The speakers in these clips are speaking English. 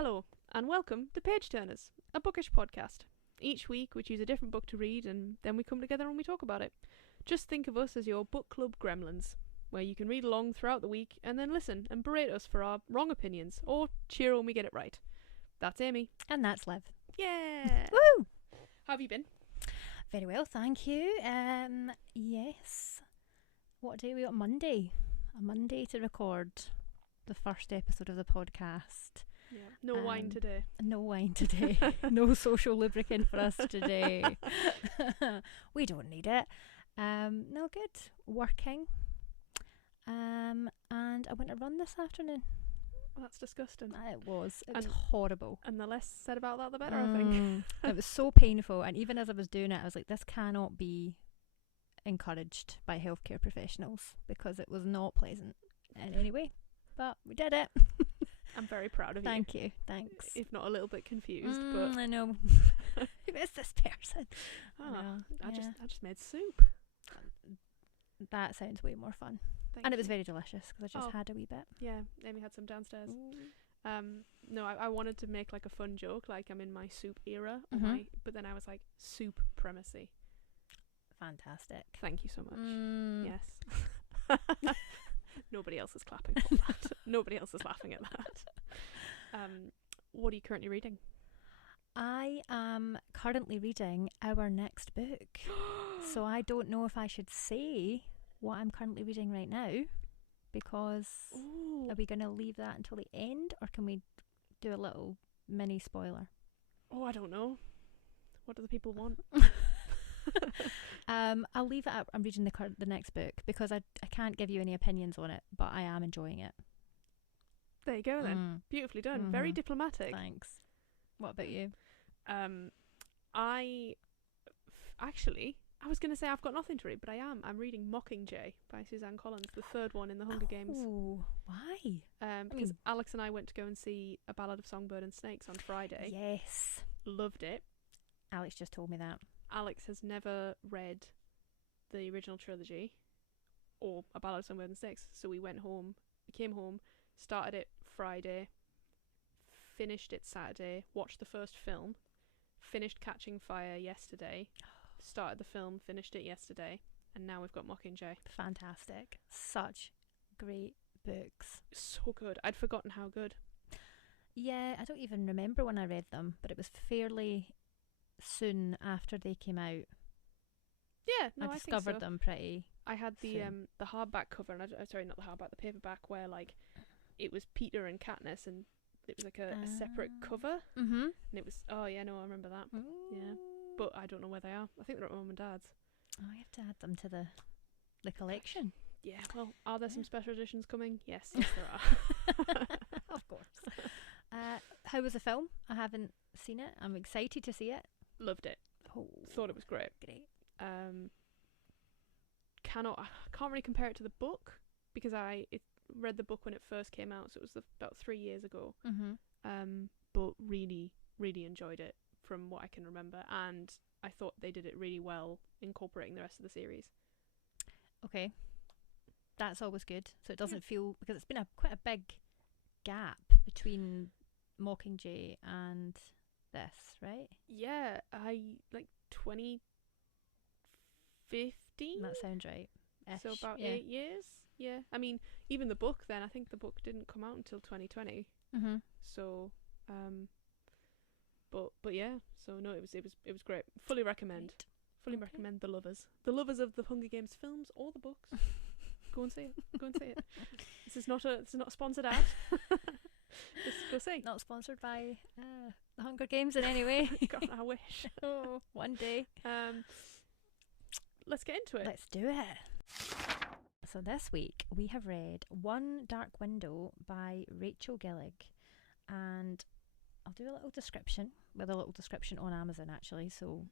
Hello, and welcome to Page Turners, a bookish podcast. Each week we choose a different book to read, and then we come together and we talk about it. Just think of us as your book club gremlins, where you can read along throughout the week and then listen and berate us for our wrong opinions, or cheer when we get it right. That's Amy. And that's Liv. Yeah! Woo! How have you been? Very well, thank you. Yes. What day are we on? Monday. A Monday to record the first episode of the podcast. Yeah. No wine today. No wine today. No social lubricant for us today. We don't need it. No good. Working. And I went to run this afternoon. Well, that's disgusting. It was. It was horrible. And the less said about that, the better, I think. It was so painful. And even as I was doing it, I was like, this cannot be encouraged by healthcare professionals because it was not pleasant in any way. But we did it. I'm very proud of you. Thank you. Thanks. If not a little bit confused, but I know. Who is this person? I just made soup. That sounds way more fun. Thank And you. it was very delicious because I just had a wee bit. Yeah, Amy had some downstairs. No, I wanted to make like a fun joke, like I'm in my soup era, but then I was like, soup primacy. Fantastic. Thank you so much. Yes. Nobody else is clapping for that. Nobody else is laughing at that. What are you currently reading? I am currently reading our next book. So I don't know if I should say what I'm currently reading right now, because are we going to leave that until the end, or can we do a little mini spoiler? Oh, I don't know. What do the people want? I'll leave it up. I'm reading the next book because I can't give you any opinions on it, but I am enjoying it. There you go then. Beautifully done. Very diplomatic. Thanks. What about you? I was going to say I've got nothing to read, but I'm reading Mockingjay by Suzanne Collins, the third one in the Hunger Games. Why? Because Alex and I went to go and see A Ballad of Songbird and Snakes on Friday. Yes. Loved it. Alex just told me that. Alex has never read the original trilogy or A Ballad of Songbird and Snakes, so we came home, started it Friday, finished it Saturday, watched the first film, finished Catching Fire yesterday, started the film, finished it yesterday, and now we've got Mockingjay. Fantastic. Such great books. So good. I'd forgotten how good. Yeah, I don't even remember when I read them, but it was fairly soon after they came out. Yeah, no, I discovered them pretty. I had the hardback cover, and sorry, not the hardback, the paperback, where like it was Peter and Katniss, and it was like a separate cover, and it was I remember that. Yeah, but I don't know where they are. I think they're at Mum and Dad's. Oh, I have to add them to the collection. Yeah, well, are there some special editions coming? Yes, there are. Of course. How was the film? I haven't seen it. I'm excited to see it. Loved it. Thought it was great. Great. I can't really compare it to the book because I read the book when it first came out, so it was about 3 years ago. But really, really enjoyed it from what I can remember, and I thought they did it really well incorporating the rest of the series. Okay, that's always good. So it doesn't feel, because it's been quite a big gap between Mockingjay and this, right? Yeah, I like 2015. That sounds right. So about 8 years. Yeah, I mean, even the book. Then I think the book didn't come out until 2020. So, but yeah. So no, it was great. Fully recommend. Right. Fully recommend the lovers of the Hunger Games films or the books. Go and see it. Go and see it. This is not a sponsored ad. Just go see. Not sponsored by the Hunger Games in any way. God, I wish. Oh, one day. Let's get into it. Let's do it. So this week we have read One Dark Window by Rachel Gillig, and I'll do a little description on Amazon actually. So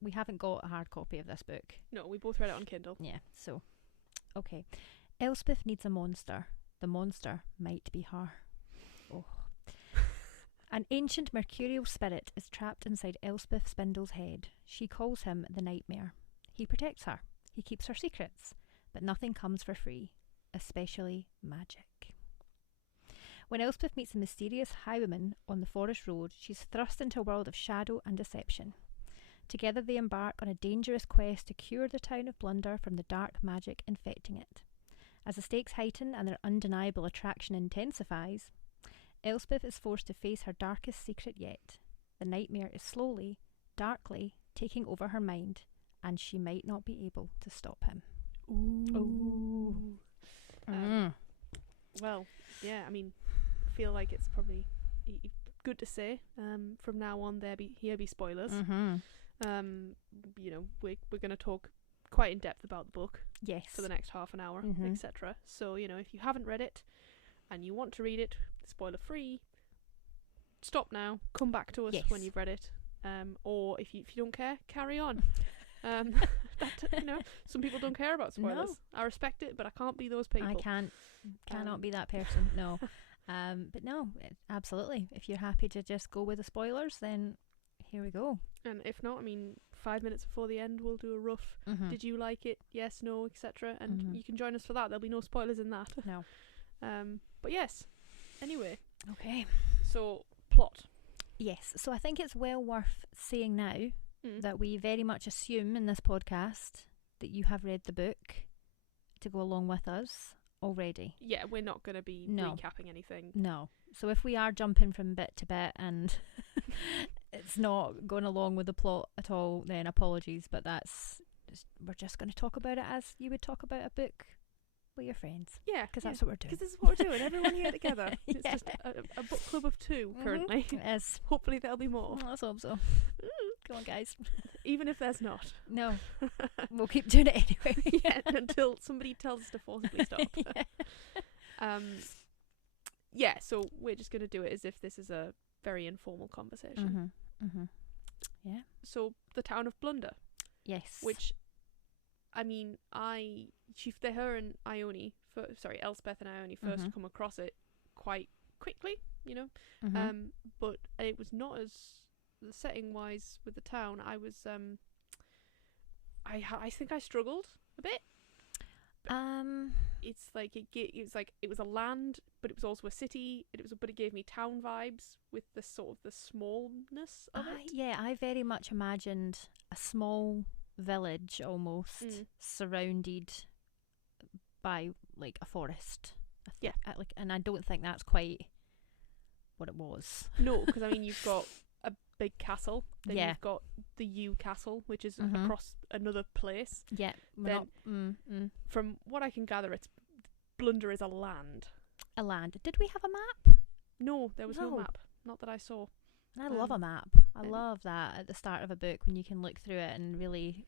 we haven't got a hard copy of this book. No, we both read it on Kindle. Yeah. So, okay. Elspeth needs a monster. The monster might be her. Oh. An ancient mercurial spirit is trapped inside Elspeth Spindle's head. She calls him the Nightmare. He protects her. He keeps her secrets. But nothing comes for free, especially magic. When Elspeth meets a mysterious highwayman on the forest road, she's thrust into a world of shadow and deception. Together they embark on a dangerous quest to cure the town of Blunder from the dark magic infecting it. As the stakes heighten and their undeniable attraction intensifies, Elspeth is forced to face her darkest secret yet. The nightmare is slowly, darkly taking over her mind, and she might not be able to stop him. Ooh. Well, yeah, I mean, I feel like it's probably good to say from now on here be spoilers. You know, we're going to talk quite in depth about the book for the next half an hour, etc. So, you know, if you haven't read it and you want to read it spoiler free, stop now, come back to us when you've read it, or if you don't care, carry on. You know, some people don't care about spoilers. No. I respect it, but I can't be those people. I cannot be that person. No. But no, absolutely. If you're happy to just go with the spoilers, then here we go. And if not, I mean, 5 minutes before the end, we'll do a rough did you like it, yes, no, etc. And you can join us for that. There'll be no spoilers in that. No. But yes. Anyway. Okay. So, plot. Yes. So I think it's well worth saying now that we very much assume in this podcast that you have read the book to go along with us already. Yeah, we're not going to be recapping anything. No. So if we are jumping from bit to bit and it's not going along with the plot at all, then apologies, but we're just going to talk about it as you would talk about a book with your friends. Yeah. Because that's what we're doing. Because this is what we're doing. Everyone here together. It's just a book club of 2 currently. Yes. Hopefully there'll be more. Let's hope so. Come on, guys. Even if there's not. No. We'll keep doing it anyway. Yeah, until somebody tells us to forcibly stop. Yeah, so we're just going to do it as if this is a very informal conversation. Yeah. So, the town of Blunder. Yes. Which, I mean, Elspeth and Ione first come across it quite quickly, you know. But it was not as setting wise with the town. I was I think I struggled a bit. It's like it was a land, but it was also a city. But it gave me town vibes with the sort of the smallness of it. Yeah, I very much imagined a small village almost surrounded by like a forest. And I don't think that's quite what it was. No, because I mean you've got a big castle, then you've got the U Castle, which is across another place. Yeah. From what I can gather, Blunder is a land. A land. Did we have a map? No, there was no map. Not that I saw. I love a map. I love that at the start of a book when you can look through it and really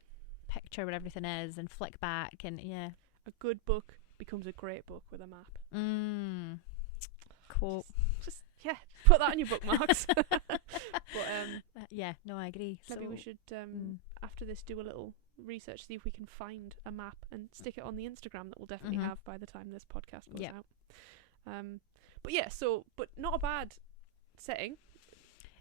picture where everything is and flick back and A good book becomes a great book with a map. Quote. Just put that on your bookmarks. But I agree. Maybe we should after this do a little research, see if we can find a map and stick it on the Instagram that we'll definitely have by the time this podcast goes out. But not a bad setting.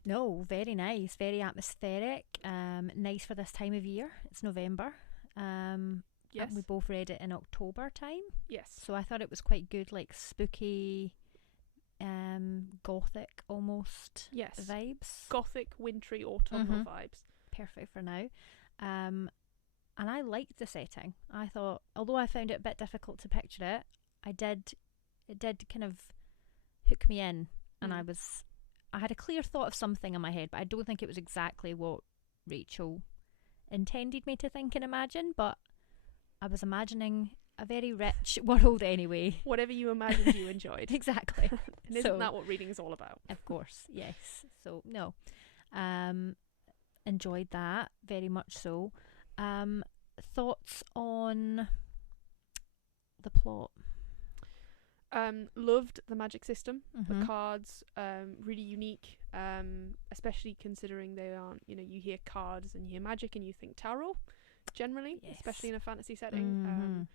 No, very nice, very atmospheric, nice for this time of year. It's November. Yes. And we both read it in October time. Yes. So I thought it was quite good, like spooky, gothic almost vibes. Gothic, wintry, autumnal vibes. Perfect for now. And I liked the setting. I thought, although I found it a bit difficult to picture it, it did kind of hook me in, and I had a clear thought of something in my head, but I don't think it was exactly what Rachel intended me to think and imagine, but I was imagining a very rich world anyway. Whatever you imagined, you enjoyed. Exactly. And isn't that what reading is all about? Of course, yes. So, no. Enjoyed that, very much so. Thoughts on the plot? Loved the magic system. The cards, really unique, especially considering they aren't, you hear cards and you hear magic and you think tarot generally, especially in a fantasy setting.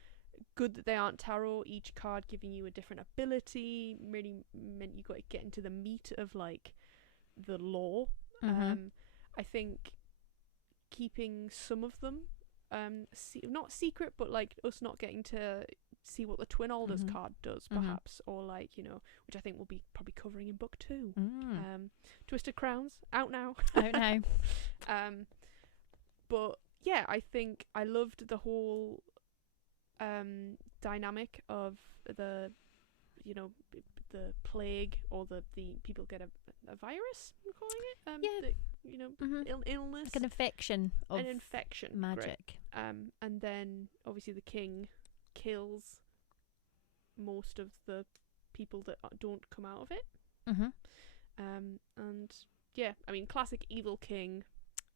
Good that they aren't tarot, each card giving you a different ability really meant you got to get into the meat of like the lore. I think keeping some of them not secret, but like us not getting to see what the Twin Alders Mhm. card does, Mhm. perhaps, or like, which I think we'll be probably covering in book 2. Mm. Twisted Crowns out now. Out now. But yeah, I think I loved the whole dynamic of the the plague, or the people get a virus, we're calling it, Yeah. Mhm. illness, Like an infection of an infection, great. magic. And then obviously the king kills most of the people that don't come out of it. Mhm. And yeah, I mean, classic evil king,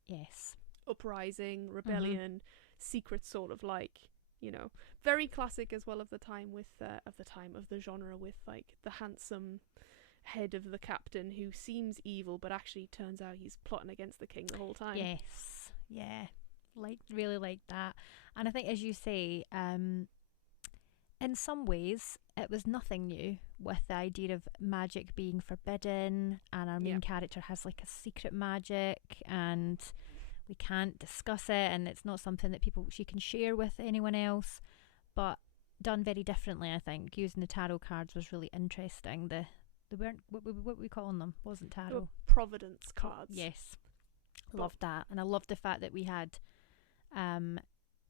Yes. uprising, rebellion, secret, sort of like, very classic as well of the time, with of the genre, with like the handsome head of the captain who seems evil but actually turns out he's plotting against the king the whole time. Yes. Yeah. Really like that. And I think, as you say, in some ways it was nothing new, with the idea of magic being forbidden, and our main character has like a secret magic, and we can't discuss it, and it's not something that she can share with anyone else, but done very differently. I think using the tarot cards was really interesting. They weren't what we calling them, wasn't They were tarot. Providence cards. Yes. Loved that. And I loved the fact that we had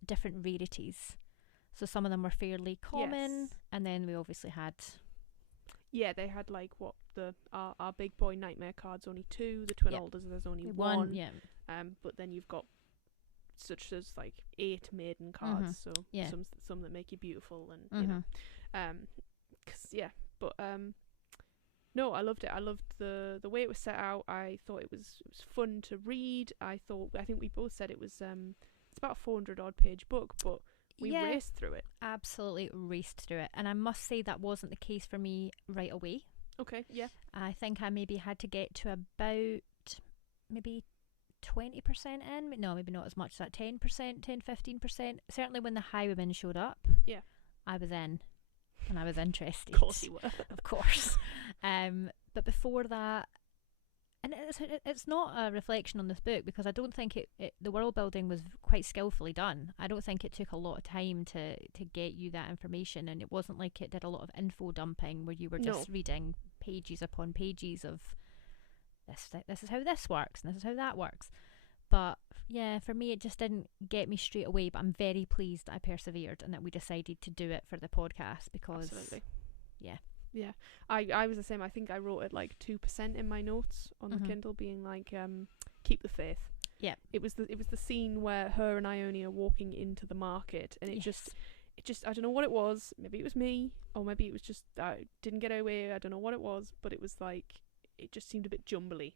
different rarities. So some of them were fairly common, Yes. and then we obviously had... Yeah, they had like what our big boy nightmare cards, only 2. The Twin Alders, there's only 1. Yeah. But then you've got such as like 8 maiden cards, so some that make you beautiful, and no, I loved it. I loved the way it was set out. I thought it was fun to read. I think we both said it was it's about a 400 odd page book, but we raced through it. Absolutely raced through it. And I must say that wasn't the case for me right away. Okay, yeah. I think I maybe had to get to about maybe 20% in. No, maybe not as much as that. 10%, 10-15%. Certainly when the Highwayman showed up, yeah, I was in. And I was interested. Of course you were. Of course. But before that, and it's not a reflection on this book, because I don't think the world building was quite skillfully done. I don't think it took a lot of time to get you that information, and it wasn't like it did a lot of info dumping where you were just reading pages upon pages of this is how this works and this is how that works. But yeah, for me it just didn't get me straight away, but I'm very pleased that I persevered and that we decided to do it for the podcast, because absolutely. Yeah. I was the same. I think I wrote it like 2% in my notes on the Kindle, being like, keep the faith. Yeah. It was the scene where her and Ione are walking into the market, and it just I don't know what it was. Maybe it was me, or maybe it was just I didn't get away. I don't know what it was, but it was like, it just seemed a bit jumbly.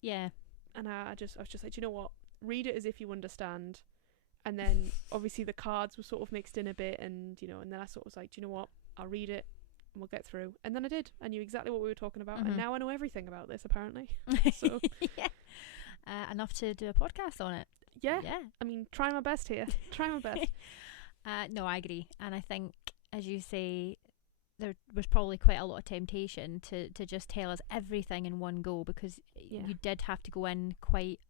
Yeah. And I was just like, you know what? Read it as if you understand. And then obviously the cards were sort of mixed in a bit, and and then I sort of was like, do you know what? I'll read it and we'll get through. And then I did. I knew exactly what we were talking about, and now I know everything about this, apparently. So yeah. Enough to do a podcast on it. Yeah. I mean, try my best here. Try my best. No, I agree. And I think, as you say, there was probably quite a lot of temptation to just tell us everything in one go, because you did have to go in quite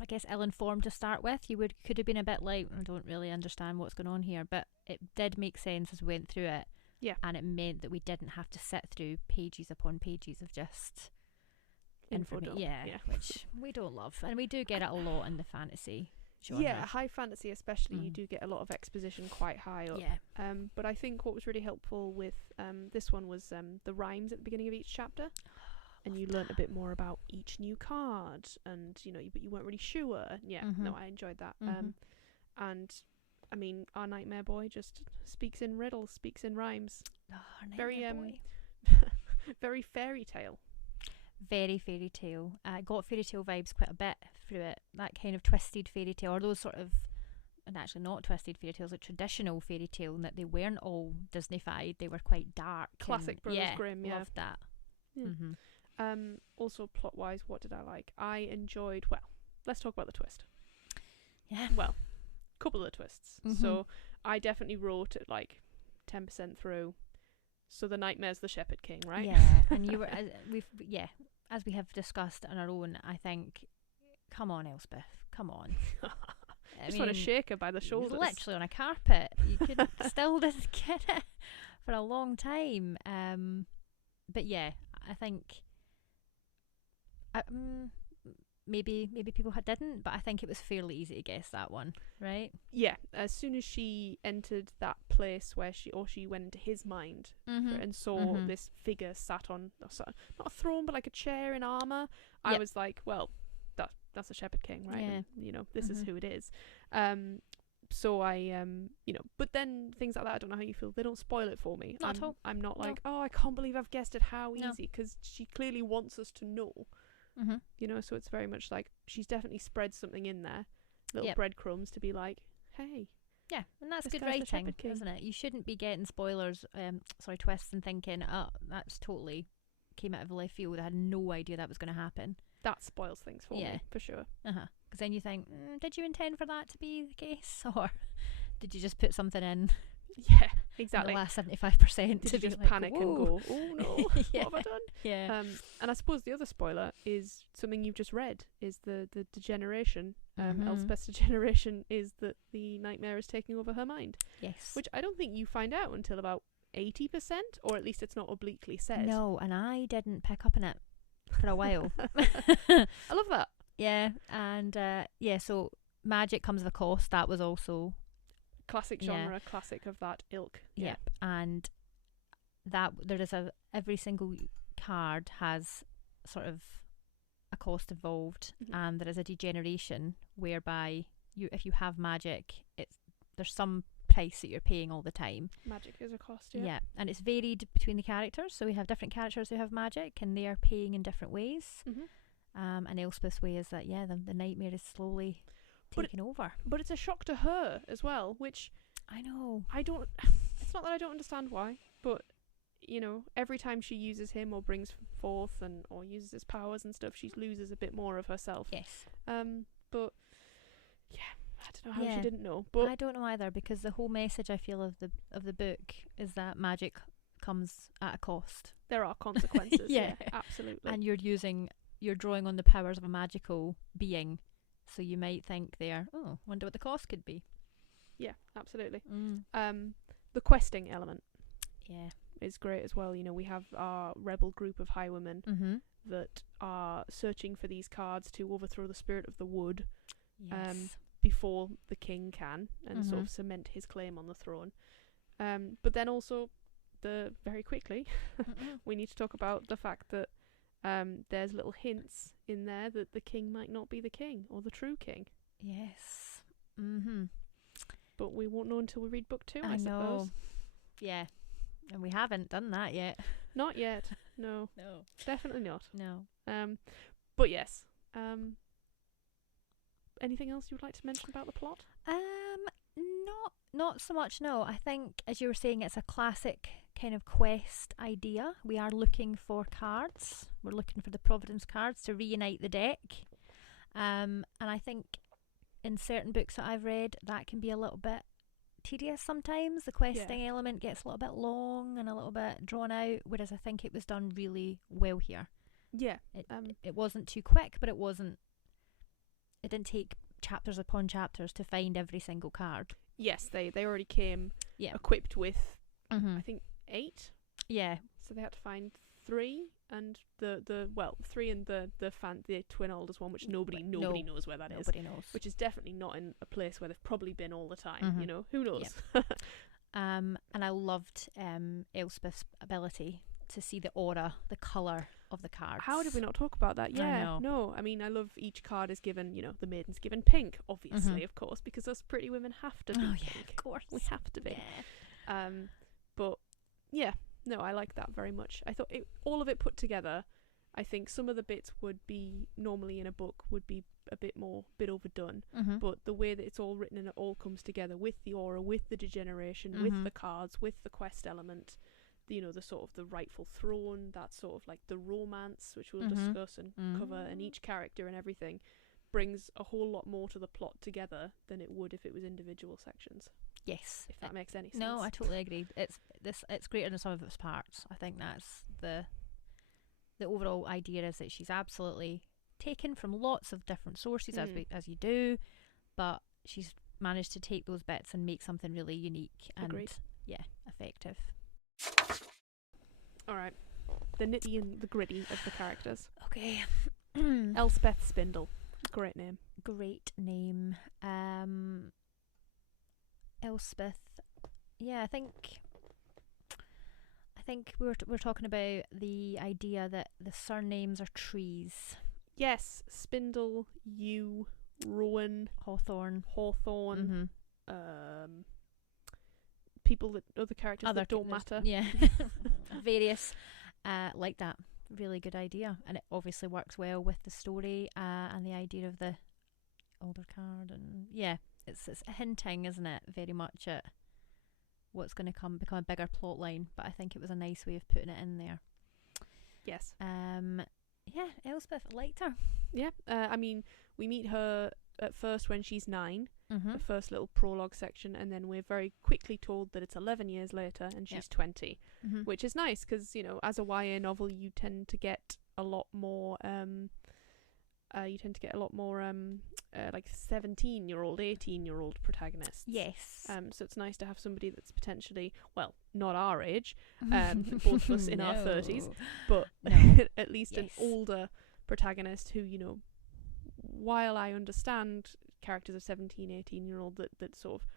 I guess ill-informed to start with. You could have been a bit like, I don't really understand what's going on here, but it did make sense as we went through it. Yeah. And it meant that we didn't have to sit through pages upon pages of just information. Yeah, which we don't love, and we do get it a lot in the fantasy genre. Yeah, high fantasy especially, you do get a lot of exposition quite high up. Yeah. But I think what was really helpful with this one was the rhymes at the beginning of each chapter. And you learnt a bit more about each new card, and but you weren't really sure. Yeah, no, I enjoyed that. And I mean, our nightmare boy just speaks in riddles, speaks in rhymes. Oh, very boy. very fairy tale. Very fairy tale. Got fairy tale vibes quite a bit through it. That kind of twisted fairy tale, or those sort of, and actually not twisted fairy tales, like traditional fairy tale, in that they weren't all Disney-fied. They were quite dark. Classic Brothers Grimm. Yeah, loved that. Yeah. Also plot wise, what did I like? I enjoyed, well, let's talk about the twist. Yeah. Well, couple of twists. So I definitely wrote it like 10% through. So the nightmare's the Shepherd King, right? Yeah. And you were as we have discussed on our own, I think, come on, Elspeth, come on. I Just want to mean, shake her by the he was shoulders. literally on a carpet. You could still didn't get it for a long time. But yeah, I think maybe people didn't, but I think it was fairly easy to guess that one, right? Yeah, as soon as she entered that place where she went into his mind and saw this figure sat on not a throne but like a chair in armor, I was like, well, that's a Shepherd King, right? Yeah. And, this is who it is. So I but then things like that, I don't know how you feel. They don't spoil it for me. Not at all. I'm not No. like, oh, I can't believe I've guessed it. How No. easy? Because she clearly wants us to know. So it's very much like she's definitely spread something in there, little breadcrumbs to be like, hey. Yeah, and that's This good guy's the writing, Shepherd King. isn't it? You shouldn't be getting spoilers, twists and thinking, oh, that's totally came out of left field. I had no idea that was going to happen. That spoils things for me, for sure. Because then you think, did you intend for that to be the case? Or did you just put something in? Yeah, exactly. The last 75% Did to you be just like, panic and go, oh no, what have I done? Yeah. And I suppose the other spoiler is something you've just read, is the degeneration. Elspeth's degeneration is that the nightmare is taking over her mind. Yes. Which I don't think you find out until about 80%, or at least it's not obliquely said. No, and I didn't pick up on it for a while. I love that. Yeah, and so magic comes with a cost. That was also classic genre, classic of that ilk. Yep, and that there is every single card has sort of a cost involved, and there is a degeneration whereby if you have magic, there's some price that you're paying all the time. Magic is a cost, yeah, and it's varied between the characters. So we have different characters who have magic, and they are paying in different ways. And Elspeth's way is that the nightmare is slowly taking over. But it's a shock to her as well, which I know. It's not that I don't understand why, but every time she uses him or brings forth or uses his powers and stuff, she loses a bit more of herself. Yes. But yeah, I don't know how she didn't know. But I don't know either, because the whole message I feel of the book is that magic comes at a cost. There are consequences. Yeah, absolutely. And you're drawing on the powers of a magical being, so you might think wonder what the cost could be. Yeah, absolutely. The questing element, is great as well. We have our rebel group of Highwaymen that are searching for these cards to overthrow the spirit of the wood, before the king can, and sort of cement his claim on the throne. But then also, very quickly, we need to talk about the fact that there's little hints in there that the king might not be the king or the true king. Yes. But we won't know until we read book 2, I know. suppose. Yeah. And we haven't done that yet. Not yet. No. No. Definitely not. No. But yes. Anything else you would like to mention about the plot? Not so much, no. I think, as you were saying, it's a classic kind of quest idea. We are looking for cards. We're looking for the Providence cards to reunite the deck. And I think in certain books that I've read, that can be a little bit tedious sometimes. The questing element gets a little bit long and a little bit drawn out, whereas I think it was done really well here. Yeah. It wasn't too quick, but it didn't take chapters upon chapters to find every single card. Yes, they already came equipped with, I think, 8. Yeah. So they had to find 3, and the 3 and the twin oldest one, which nobody knows where that is. Nobody knows. Which is definitely not in a place where they've probably been all the time. Who knows? Yeah. And I loved Elspeth's ability to see the aura, the colour of the cards. How did we not talk about that? Yeah, I know. No, I mean, I love each card is given, the maiden's given pink, obviously, of course, because us pretty women have to be pink. Of course. We have to be. Yeah. But, yeah, no, I like that very much. I thought all of it put together, I think some of the bits would be, normally in a book, would be a bit overdone. But the way that it's all written and it all comes together with the aura, with the degeneration, with the cards, with the quest element, the sort of the rightful throne, that sort of like the romance, which we'll discuss and cover, and each character and everything brings a whole lot more to the plot together than it would if it was individual sections. Yes. If that makes any sense. No, I totally agree. It's greater than some of its parts. I think that's the overall idea, is that she's absolutely taken from lots of different sources, as you do, but she's managed to take those bits and make something really unique and Agreed. effective. All right. The nitty and the gritty of the characters. Okay. Elspeth Spindle. Great name. Great name. Elspeth. Yeah, I think we're talking about the idea that the surnames are trees. Yes, Spindle, Yew, Rowan, Hawthorne. Hawthorne, people that other characters that don't matter. Yeah. Various like that. Really good idea, and it obviously works well with the story and the idea of the older card, and it's hinting, isn't it, very much at what's going to become a bigger plot line, but I think it was a nice way of putting it in there. Yes. Elspeth, liked her. Yeah, I mean, we meet her at first when she's 9, Mm-hmm. the first little prologue section, and then we're very quickly told that it's 11 years later and she's 20, Mm-hmm. which is nice because, you know, as a YA novel, you tend to get a lot more, like 17-year-old, 18-year-old protagonists. Yes. So it's nice to have somebody that's potentially, well, not our age, both of us in our 30s, but No. at least Yes. an older protagonist who, you know, while I understand characters of 17, 18-year-old that sort of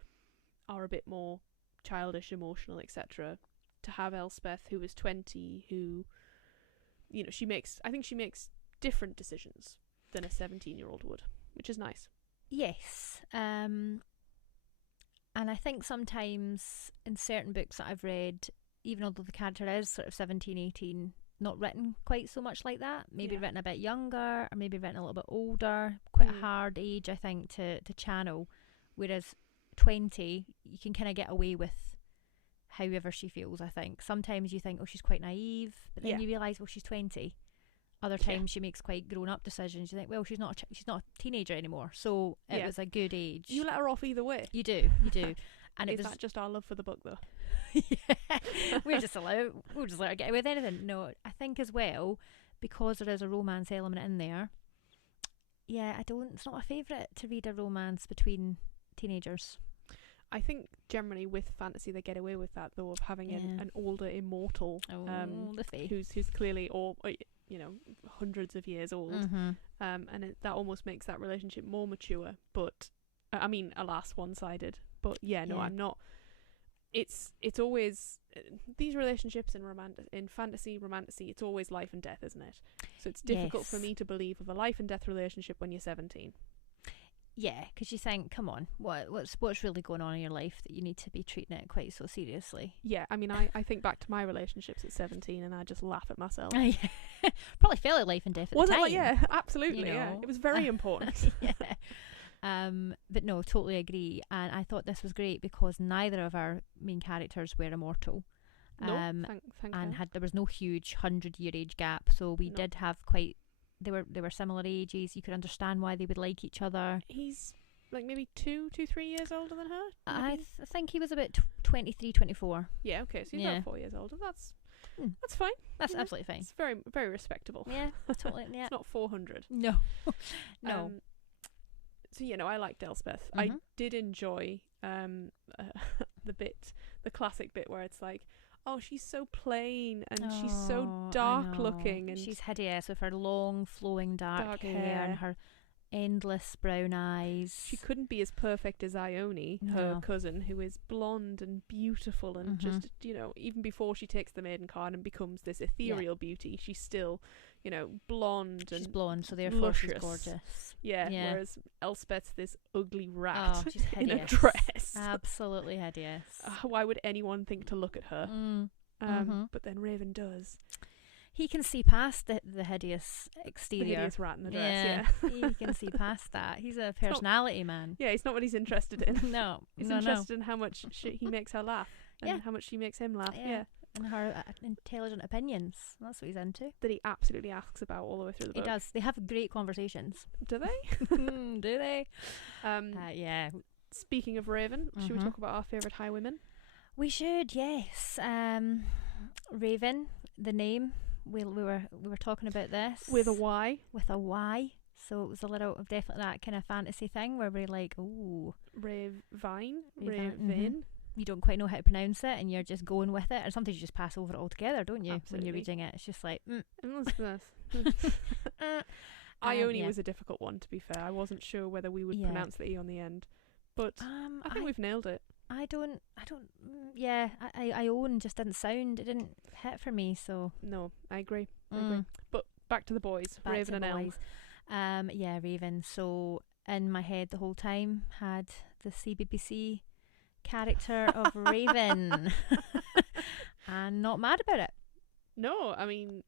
are a bit more childish, emotional, etc., to have Elspeth, who is 20, who, you know, I think she makes different decisions than a 17-year-old would, which is nice. Yes. And I think sometimes in certain books that I've read, even although the character is sort of 17, 18, not written quite so much like that, maybe written a bit younger, or maybe written a little bit older, quite a hard age, I think, to channel, whereas 20, you can kind of get away with however she feels, I think. Sometimes you think, oh, she's quite naive, but then you realise, well, she's 20. Other times she makes quite grown-up decisions. You think, well, she's not a teenager anymore, so it was a good age. You let her off either way. You do. And is that just our love for the book, though? We'll just let her get away with anything. No, I think as well, because there is a romance element in there. Yeah, it's not a favourite to read a romance between teenagers. I think generally with fantasy they get away with that, though, of having an older immortal who's clearly hundreds of years old, and that almost makes that relationship more mature. But I mean, alas, one-sided. But I'm not. It's always these relationships in fantasy romantasy. It's always life and death, isn't it? So it's difficult for me to believe of a life and death relationship when you're 17. Yeah, because you think, come on, what's really going on in your life that you need to be treating it quite so seriously? Yeah, I mean, I think back to my relationships at 17 and I just laugh at myself. Probably felt like life and death at the time. Was it? Yeah, absolutely. You know? Yeah, it was very important. But no, totally agree. And I thought this was great because neither of our main characters were immortal. No, thank and God. there was no huge 100-year age gap, so we did have quite. They were similar ages. You could understand why they would like each other. He's like maybe 3 years older than her. I think he was about 23, 24. Yeah, okay, so he's about 4 years older. That's fine. That's absolutely fine. It's very, very respectable. Yeah, totally. Yeah, it's not 400. No, no. So I liked Elspeth. I did enjoy the classic bit where it's like, oh, she's so plain and she's so dark looking, and she's hideous with her long flowing dark hair and her endless brown eyes. She couldn't be as perfect as Ione, her cousin, who is blonde and beautiful and just, even before she takes the maiden card and becomes this ethereal beauty, she's still, blonde. She's blonde, so therefore she's gorgeous. Yeah, whereas Elspeth's this ugly rat she's hideous. in a dress. Absolutely hideous. Why would anyone think to look at her? But then Raven does. He can see past the hideous exterior. The hideous rat in the dress, yeah. He can see past that. He's a personality man. Yeah, it's not what he's interested in. No. He's interested in how much he makes her laugh and how much she makes him laugh. Yeah. And her intelligent opinions. That's what he's into. That he absolutely asks about all the way through the book. He does. They have great conversations. Do they? Do they? Yeah. Speaking of Raven, should we talk about our favourite Highwayman? We should, yes. Raven, the name. We were talking about this. With a Y. With a Y. So it was a little definitely that kind of fantasy thing where we're like, ooh, Ravine. Mhm. You don't quite know how to pronounce it, and you're just going with it. And sometimes you just pass over it altogether, don't you? When Absolutely. you're reading it, it's just like, Ione yeah. was a difficult one, to be fair. I wasn't sure whether we would Yeah. pronounce the E on the end, but I think we've nailed it. I don't. Yeah, Ione just didn't sound. It didn't hit for me. So No, I agree. But back to the boys, back Raven to and boys. Yeah, Raven. So in my head the whole time had the CBBC character of Raven, and not mad about it. No, I mean,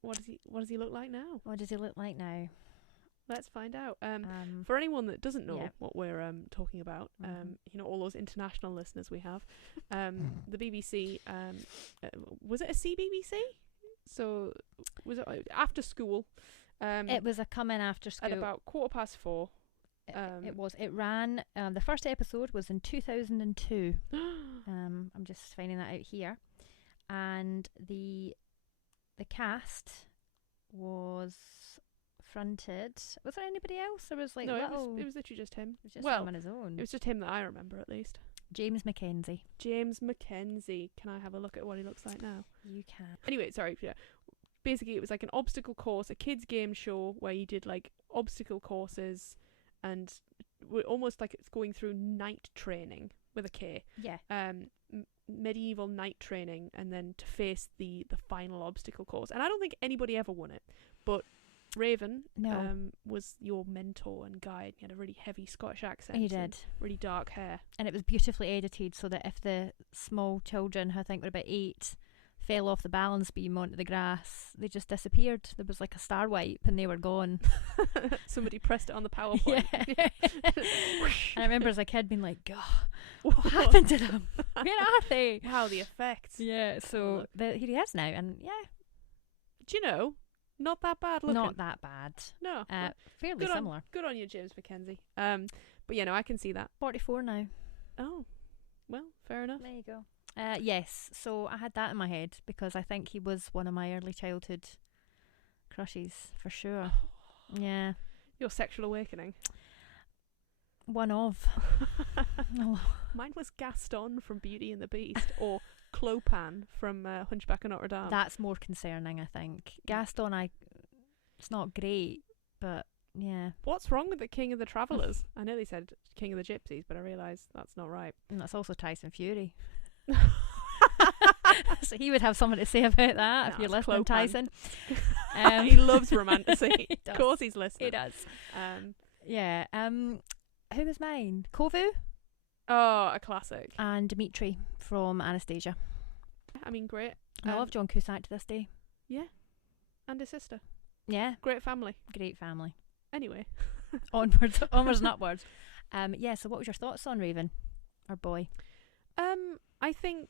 what does he look like now? What does he look like now? Let's find out. For anyone that doesn't know yeah. what we're talking about, all those international listeners we have, the BBC, was it a CBBC? So was it after school? It was a coming after school at about 4:15. It ran. The first episode was in 2002. I'm just finding that out here, and the cast was fronted. Was there anybody else? There was like no, it was literally just him. It was just him on his own. It was just him that I remember, at least. James Mackenzie. James Mackenzie. Can I have a look at what he looks like now? You can. Anyway, sorry. Yeah. Basically, it was like an obstacle course, a kids' game show where you did like obstacle courses, and almost like it's going through night training with a K. Yeah. Medieval night training, and then to face the final obstacle course. And I don't think anybody ever won it, but Raven was your mentor and guide. He had a really heavy Scottish accent. He did. Really dark hair. And it was beautifully edited so that if the small children, who I think were about 8, fell off the balance beam onto the grass, they just disappeared. There was like a star wipe and they were gone. Somebody pressed it on the PowerPoint. Yeah. And I remember as a kid being like, God, what happened to them? Where are they? Wow, the effects. Yeah, so here he is now. And yeah. Do you know? Not that bad looking. Not that bad. No. Fairly similar. Good on you, James Mackenzie. But yeah, no, I can see that. 44 now. Oh. Well, fair enough. There you go. Yes, so I had that in my head because I think he was one of my early childhood crushes, for sure. Yeah. Your sexual awakening. One of. Mine was Gaston from Beauty and the Beast, or Clopan from Hunchback of Notre Dame. That's more concerning, I think. Gaston, it's not great, but yeah. What's wrong with the King of the Travellers? I know they said King of the Gypsies, but I realise that's not right. And that's also Tyson Fury. So he would have something to say about that if you're listening, Tyson. He loves romantasy. Of course he's listening. He does. Yeah. Who was mine? Kovu? Oh, a classic. And Dimitri from Anastasia. I mean, great. I love John Cusack to this day. Yeah. And his sister. Yeah. Great family. Great family. Anyway. Onwards and upwards. Yeah, so what was your thoughts on Raven? Or boy? I think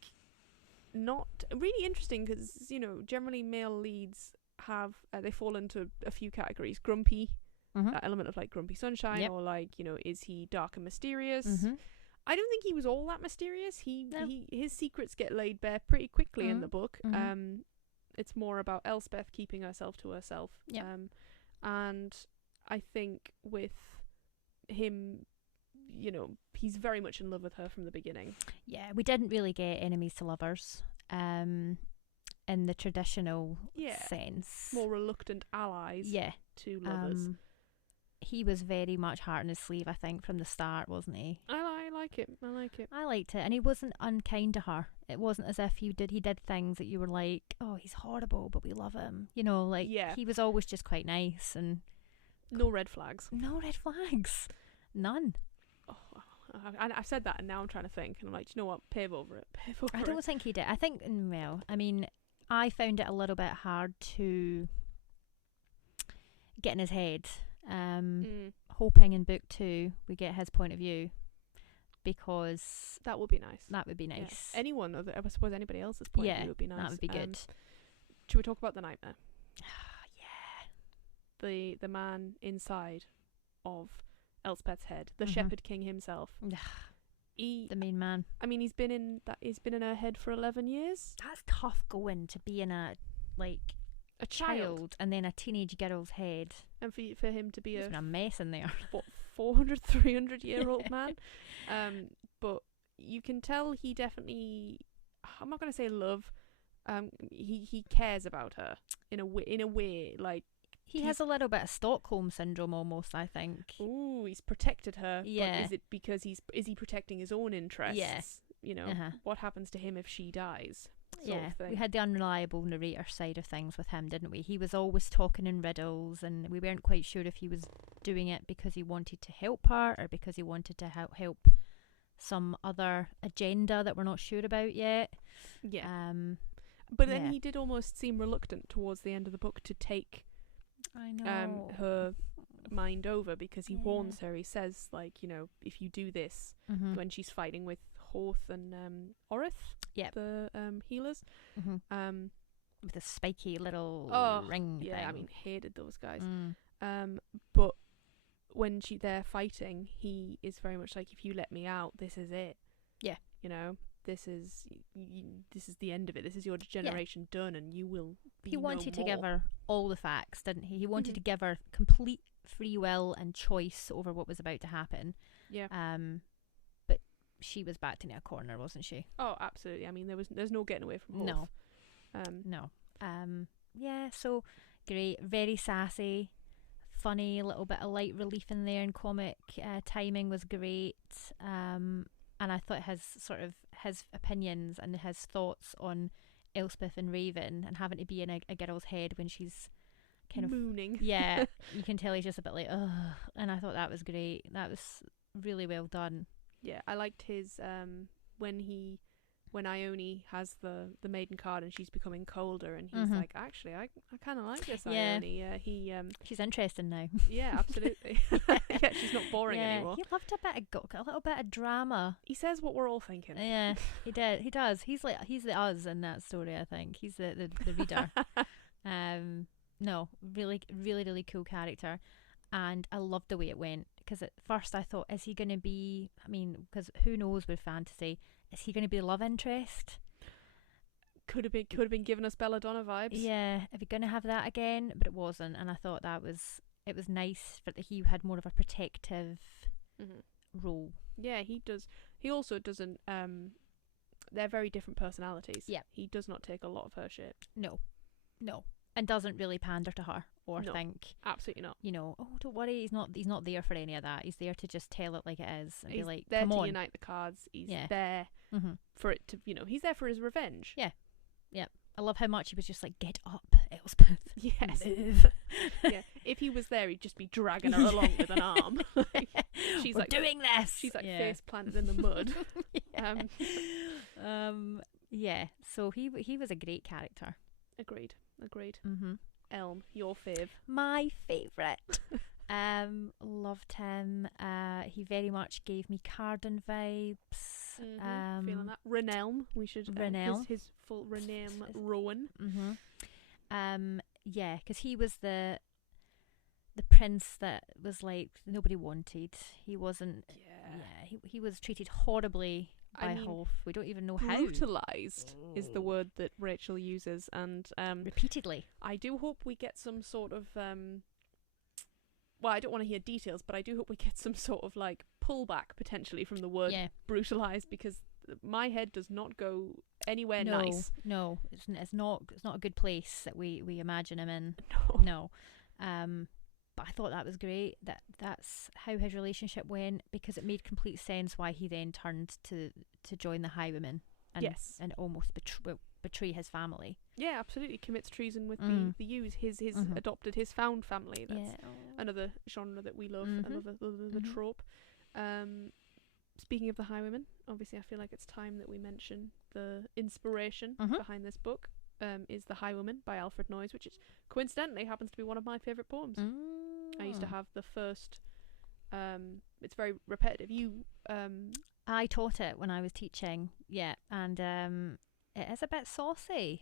not really interesting because, generally male leads have, they fall into a few categories. Grumpy, that element of like Grumpy Sunshine, or like, is he dark and mysterious? I don't think he was all that mysterious. His secrets get laid bare pretty quickly in the book. It's more about Elspeth keeping herself to herself. And I think with him, he's very much in love with her from the beginning. Yeah, we didn't really get enemies to lovers in the traditional sense. More reluctant allies to lovers. He was very much heart in his sleeve, I think, from the start, wasn't he? I like it. I liked it. And he wasn't unkind to her. It wasn't as if he did things that you were like, oh, he's horrible, but we love him. He was always just quite nice. And no red flags. No red flags. None. Oh, I've said that and now I'm trying to think. And I'm like, do you know what? Pave over it. I don't think he did. I think, I found it a little bit hard to get in his head. Hoping in book 2 we get his point of view, because that would be nice. Yeah. Anyone, I suppose anybody else's point of view would be nice. That would be good. Should we talk about the nightmare? Yeah. The man inside of Elspeth's head, the Shepherd King himself. The main man. I mean, he's been in her head for 11 years. That's tough going to be in a a child, and then a teenage girl's head. and for him to be There's been a mess in there. 400, 300-year-old man. But you can tell he definitely, I'm not going to say love, he cares about her in a way, like He has a little bit of Stockholm syndrome almost, I think. ooh, he's protected her. Yeah. But is it because is he protecting his own interests? Yeah. You know, what happens to him if she dies? Sort of thing. We had the unreliable narrator side of things with him, didn't we? He was always talking in riddles, and we weren't quite sure if he was doing it because he wanted to help her or because he wanted to help some other agenda that we're not sure about yet. Yeah. But then he did almost seem reluctant towards the end of the book to take I know. her mind over, because he warns her. He says, like, you know, if you do this, when she's fighting with Horth and Orith, the healers, with a spiky little ring thing. I mean, hated those guys. But when they're fighting, he is very much like, if you let me out, this is it. Yeah. You know, this is the end of it. This is your generation done, and you will be He wanted to no give more. her all the facts, didn't he? He wanted to give her complete free will and choice over what was about to happen. Yeah. But she was backed in a corner, wasn't she? Oh, absolutely. I mean, there's no getting away from Horth. No. No. Yeah, so great. Very sassy. Funny, a little bit of light relief in there, and comic timing was great. And I thought his opinions and his thoughts on Elspeth and Raven and having to be in a girl's head when she's kind of mooning. Yeah, you can tell he's just a bit like, ugh. And I thought that was great. That was really well done. Yeah, I liked his when Ione has the maiden card and she's becoming colder, and he's like, actually, I kind of like this Ione. She's interesting now. Yeah, absolutely. Yeah, she's not boring anymore. He loved a little bit of drama. He says what we're all thinking. Yeah, he did. He does. He's the us in that story. I think he's the reader. No, really, really, really cool character, and I loved the way it went. Because at first I thought, is he going to be? I mean, because who knows with fantasy. Is he going to be the love interest? Could have been giving us belladonna vibes. Yeah, are we going to have that again? But it wasn't, and I thought it was nice that he had more of a protective role. Yeah, he does. He also doesn't. They're very different personalities. Yeah, he does not take a lot of her shit. No, and doesn't really pander to her or think. Absolutely not. You know, oh, don't worry, he's not there for any of that. He's there to just tell it like it is and he's be like, there come to on. unite the cards. He's there for it to, he's there for his revenge. Yeah. I love how much he was just like, get up, Elspeth. Yes. Move. Yeah. If he was there, he'd just be dragging her along with an arm. Like, she's We're like doing this. She's like face planted in the mud. Yeah. So he was a great character. Agreed. Mm-hmm. Elm, your fave. My favourite. Loved him. He very much gave me Cardan vibes. Feeling that. Renelm. We should. Renelm. His full Renelm Rowan. Yeah, because he was the prince that was like nobody wanted. He wasn't. Yeah. He was treated horribly by Holf. We don't even know how. Brutalised is the word that Rachel uses, and repeatedly. I do hope we get some sort of well, I don't want to hear details, but I do hope we get some sort of like pullback potentially from the word brutalised, because my head does not go anywhere nice. No, it's not a good place that we imagine him in. No. But I thought that was great. That's how his relationship went, because it made complete sense why he then turned to join the Highwayman and almost betray his family. Yeah, absolutely. Commits treason with the U's, his adopted, his found family. That's another genre that we love, another trope. Speaking of the Highwayman, obviously I feel like it's time that we mention the inspiration behind this book. Is The Highwayman by Alfred Noyes, which is coincidentally happens to be one of my favourite poems. I used to have the first. It's very repetitive. I taught it when I was teaching, and it is a bit saucy.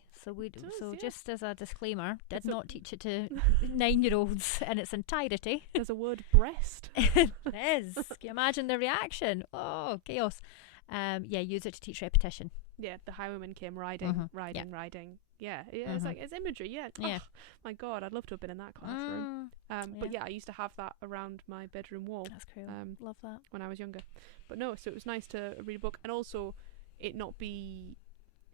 Just as a disclaimer, did not teach it to 9-year-olds in its entirety. There's a word breast. It is. Can you imagine the reaction? Oh, chaos. Use it to teach repetition. the Highwayman came riding. Yeah, it's like, it's imagery. Yeah. Yeah. Oh, my God, I'd love to have been in that classroom. But yeah, I used to have that around my bedroom wall. That's cool. Love that. When I was younger. But no, so it was nice to read a book, and also it not be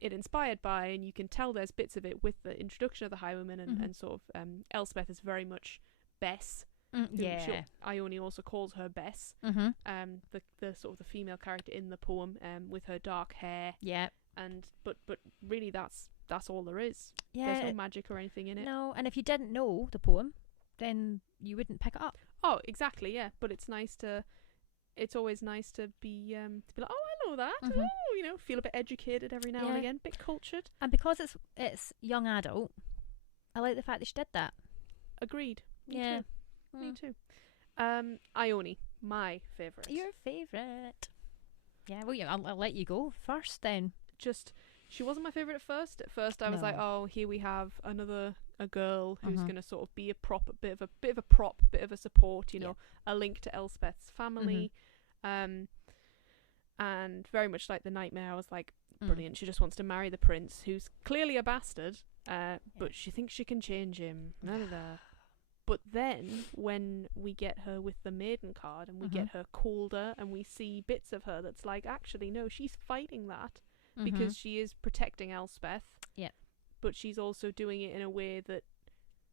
it inspired by, and you can tell there's bits of it with the introduction of the Highwayman, and sort of Elspeth is very much Bess. Ione also calls her Bess. The sort of the female character in the poem, with her dark hair. Yeah. And but really that's all there is. Yeah. There's no magic or anything in it. No, and if you didn't know the poem, then you wouldn't pick it up. Oh, exactly, yeah. But it's always nice to be like, oh, I know that. Oh, feel a bit educated every now and again, bit cultured. And because it's young adult, I like the fact that she did that. Agreed. Me too. Ione, my favourite. Your favourite. Yeah, well, I'll let you go first then. She wasn't my favourite at first. At first I was like, oh, here we have a girl who's going to sort of be a bit of a prop, bit of a support, a link to Elspeth's family. And very much like the Nightmare, I was like, brilliant. She just wants to marry the prince, who's clearly a bastard, but she thinks she can change him. But then when we get her with the maiden card, and we get her colder, and we see bits of her that's like, actually no, she's fighting that because she is protecting Elspeth. Yeah. But she's also doing it in a way that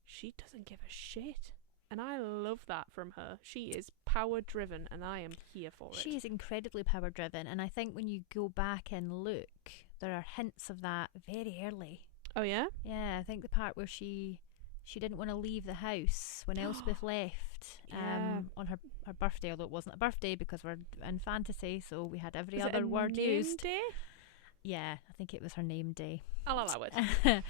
she doesn't give a shit. And I love that from her. She is power driven, and I am here for it. She is incredibly power driven, and I think when you go back and look, there are hints of that very early. Oh yeah? Yeah, I think the part where she didn't want to leave the house when Elspeth left on her birthday, although it wasn't a birthday because we're in fantasy, so we had every other word used. Day? Yeah, I think it was her name day. I'll allow it.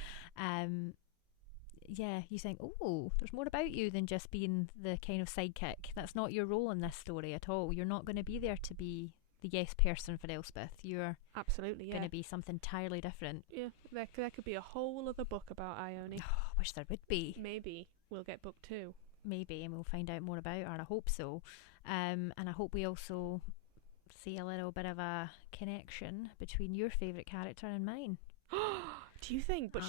Yeah, you think, oh, there's more about you than just being the kind of sidekick. That's not your role in this story at all. You're not going to be there to be the yes person for Elspeth. You're absolutely going to be something entirely different. Yeah, there could be a whole other book about Ione. Oh, I wish there would be. Maybe we'll get book 2. Maybe, and we'll find out more about her. I hope so. And I hope we also see a little bit of a connection between your favourite character and mine. Do you think? But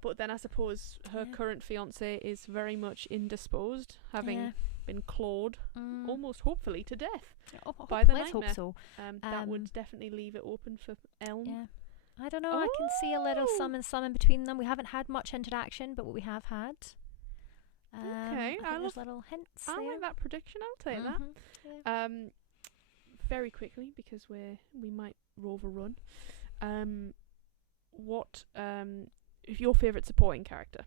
but then I suppose her current fiance is very much indisposed, having been clawed almost hopefully to death by the Nightmare. Let's hope so. That would definitely leave it open for Elm. Yeah. I don't know, I can see a little some in between them. We haven't had much interaction, but what we have had. Okay, I think there's little hints I there. Like that prediction, I'll take that. Yeah. Very quickly, because we might overrun. What is your favourite supporting character,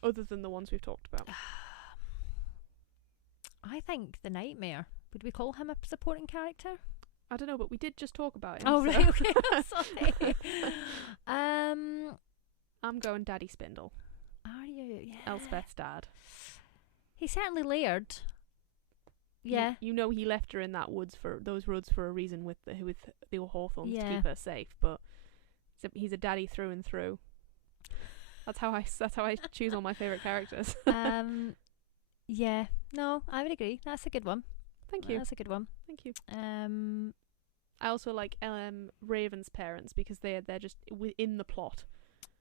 other than the ones we've talked about? I think the Nightmare. Would we call him a supporting character? I don't know, but we did just talk about him. Oh, right, okay. Sorry. I'm going Daddy Spindle. Are you? Yeah. Elspeth's dad. He's certainly layered. Yeah. You know he left her in those woods for a reason with the Hawthorns to keep her safe, but he's a daddy through and through. That's how I choose all my favourite characters. Yeah. No, I would agree. That's a good one. Thank you. That's a good one. Thank you. I also like Raven's parents because they're just within the plot.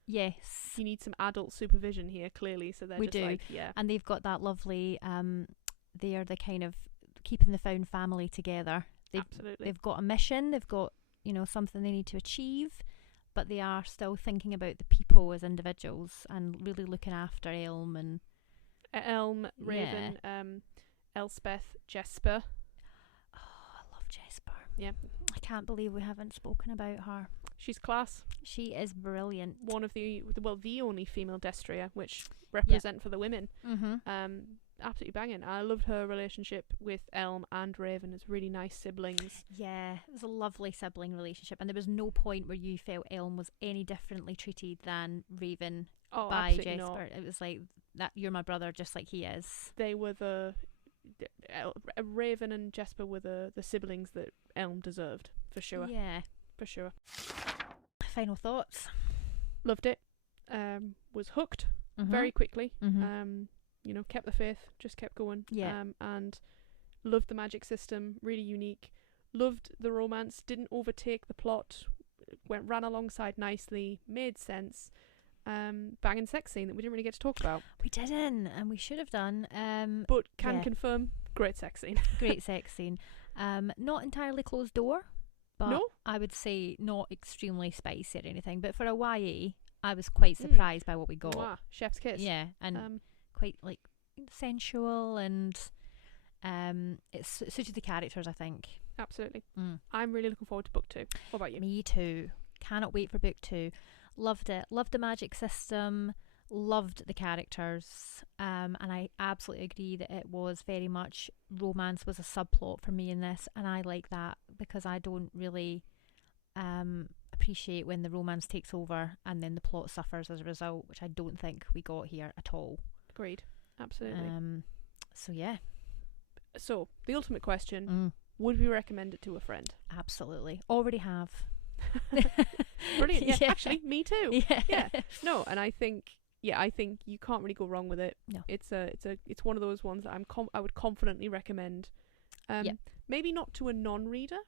Yes. You need some adult supervision here, clearly. So they're like, yeah. And they've got that lovely. They're the kind of keeping the found family together. Absolutely. They've got a mission. They've got something they need to achieve, but they are still thinking about the people as individuals and really looking after Elm and Raven, Elspeth, Jesper. Oh, I love Jesper. Yeah. I can't believe we haven't spoken about her. She's class. She is brilliant. One of the only female Destria, which represent for the women. Absolutely banging. I loved her relationship with Elm and Raven as really nice siblings. Yeah, it was a lovely sibling relationship, and there was no point where you felt Elm was any differently treated than Raven by Jesper. Not. It was like that. You're my brother, just like he is. They were Raven and Jesper were the siblings that Elm deserved, for sure. Yeah, for sure. Final thoughts. Loved it. Was hooked very quickly. Kept the faith, just kept going. Yeah. And loved the magic system, really unique. Loved the romance, didn't overtake the plot. ran alongside nicely, made sense. Banging sex scene that we didn't really get to talk about. We didn't, and we should have done. But can confirm, great sex scene. Great sex scene. Not entirely closed door, but No? I would say not extremely spicy or anything. But for a YA, I was quite surprised by what we got. Mwah, chef's kiss. Yeah, and quite like sensual, and it suited the characters, I think. Absolutely. I'm really looking forward to book 2. What about you? Me too. Cannot wait for book 2. Loved it. Loved the magic system. Loved the characters. And I absolutely agree that it was very much romance was a subplot for me in this, and I like that because I don't really appreciate when the romance takes over and then the plot suffers as a result, which I don't think we got here at all. Agreed. Absolutely. So yeah. So the ultimate question: would we recommend it to a friend? Absolutely. Already have. Brilliant. Yeah, actually, me too. Yeah. No, and I think you can't really go wrong with it. No. It's one of those ones that I would confidently recommend. Maybe not to a non-reader.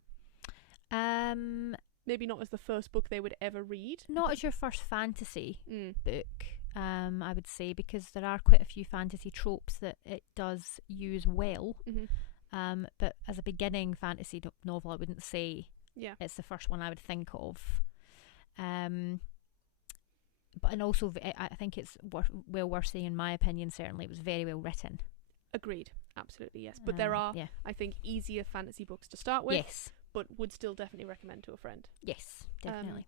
Maybe not as the first book they would ever read. Not as your first fantasy book. I would say, because there are quite a few fantasy tropes that it does use well. But as a beginning fantasy novel, I wouldn't say it's the first one I would think of. But and also I think it's well worth saying, in my opinion, certainly it was very well written. Agreed. Absolutely, yes. But there are, I think, easier fantasy books to start with. Yes. But would still definitely recommend to a friend. Yes, definitely.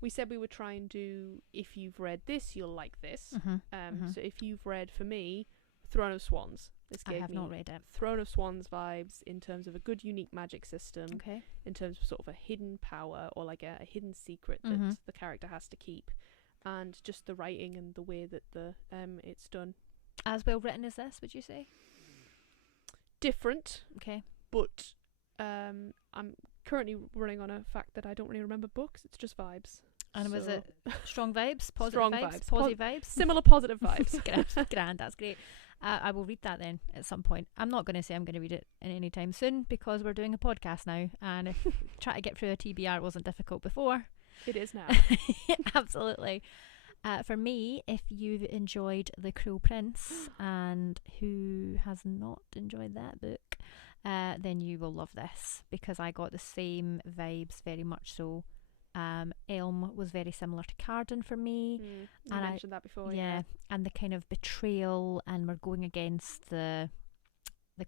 We said we would try and do, if you've read this, you'll like this. So if you've read, for me, Throne of Swans. This gave I have me not read it. Throne of Swans vibes in terms of a good, unique magic system. Okay. In terms of sort of a hidden power or like a hidden secret that the character has to keep. And just the writing and the way that it's done. As well written as this, would you say? Different. Okay. But I'm currently running on a fact that I don't really remember books. It's just vibes. And was it strong vibes? Positive Strong vibes? vibes. Positive vibes? Similar positive vibes. Grand, that's great. I will read that then at some point. I'm not going to say I'm going to read it any time soon because we're doing a podcast now, and if trying to get through a TBR wasn't difficult before, it is now. Absolutely. For me, if you've enjoyed The Cruel Prince, and who has not enjoyed that book, then you will love this, because I got the same vibes very much so. Elm was very similar to Carden for me. You mentioned that before. Yeah, and the kind of betrayal, and we're going against the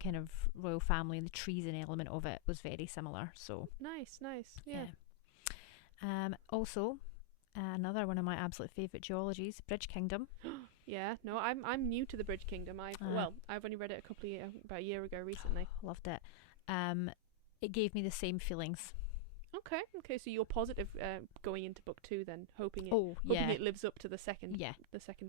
kind of royal family, and the treason element of it was very similar. So nice. Yeah. Also, another one of my absolute favourite duologies, Bridge Kingdom. Yeah, no, I'm new to the Bridge Kingdom. I've only read it about a year ago recently. Loved it. It gave me the same feelings. Okay, so you're positive going into book 2 then, hoping it lives up to the second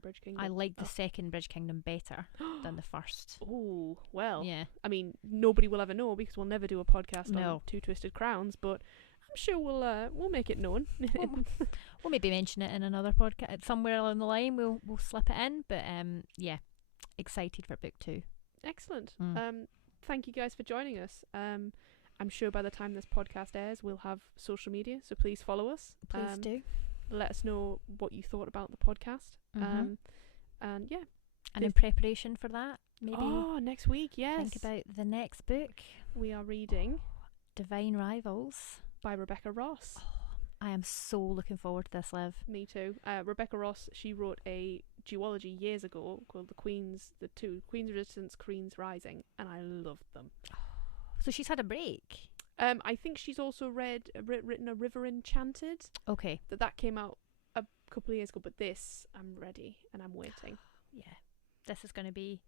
Bridge Kingdom. I like the second Bridge Kingdom better than the first. Oh, well. Yeah. I mean, nobody will ever know because we'll never do a podcast on Two Twisted Crowns, but I'm sure we'll make it known. We'll maybe mention it in another podcast somewhere along the line. We'll slip it in, but yeah, excited for book 2. Excellent. Thank you guys for joining us. I'm sure by the time this podcast airs, we'll have social media, so please follow us. Please do. Let us know what you thought about the podcast. And yeah. And in preparation for that, maybe next week, yes. think about the next book. We are reading Divine Rivals by Rebecca Ross. I am so looking forward to this, Liv. Me too. Rebecca Ross, she wrote a duology years ago called Queen's Resistance, Queen's Rising, and I loved them. So she's had a break. I think she's also written A River Enchanted. Okay. That came out a couple of years ago, but this, I'm ready and I'm waiting. Yeah. This is going to be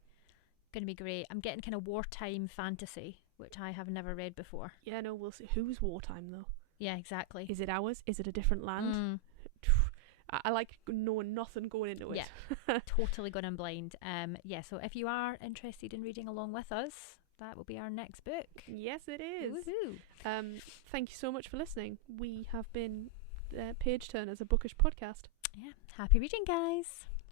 great. I'm getting kind of wartime fantasy, which I have never read before. Yeah, no, we'll see. Who's wartime though? Yeah, exactly. Is it ours? Is it a different land? I like knowing nothing going into it. Yeah, totally going in blind. Yeah, so if you are interested in reading along with us, that will be our next book. Yes, it is. Woohoo! Thank you so much for listening. We have been Page Turners, a bookish podcast. Yeah, happy reading, guys.